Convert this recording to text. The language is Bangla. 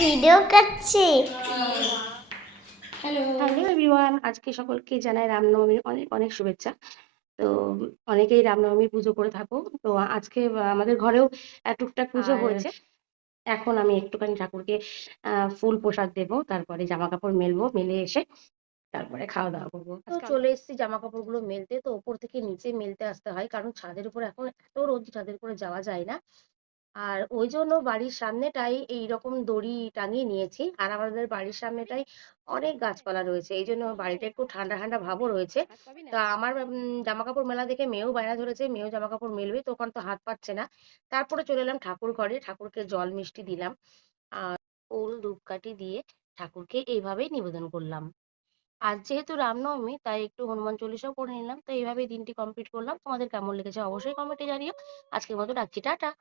ভিডিও করছি। হ্যালো এভরিওয়ান, আজকে সকলকে জানাই রামনবমীর অনেক অনেক শুভেচ্ছা। তো অনেকেই রামনবমীর পুজো করে থাকো। তো আজকে আমাদের ঘরেও টুকটাক পুজো হয়েছে। এখন আমি একটুখানি ঠাকুরকে ফুল প্রসাদ দেবো, তারপরে জামা কাপড় মেলবো, মেলে এসে তারপরে খাওয়া দাওয়া করবো। তো চলে এসেছি জামা কাপড়গুলো মেলতে। তো ওপর থেকে নিচে মেলতে আসতে হয়, কারণ ছাদের উপর এখন এত রোদ, ছাদের উপরে যাওয়া যায় না। আর ওই জন্য বাড়ির সামনেটাই এইরকম দড়ি টাঙিয়ে নিয়েছি। আর আমাদের বাড়ির সামনেটাই অনেক গাছপালা রয়েছে, এই জন্য বাড়িটা একটু ঠান্ডা ঠান্ডা ভাবও রয়েছে। তা আমার জামা কাপড় মেলা দেখে মেয়েও বায়না ধরেছে, মেয়েও জামা কাপড় মেলবে, তো ওখানে তো হাত পাচ্ছে না। তারপরে চলে এলাম ঠাকুর ঘরে, ঠাকুরকে জল মিষ্টি দিলাম আর ফুল ধূপকাঠি দিয়ে ঠাকুরকে এইভাবেই নিবেদন করলাম। আজ যেহেতু রামনবমী, তাই একটু হনুমান চল্লিশাও পড়ে নিলাম। তো এইভাবেই দিনটি কমপ্লিট করলাম। তোমাদের কেমন লেগেছে অবশ্যই কমেন্টে জানিও। আজকের মতো রাখছি, টাটা।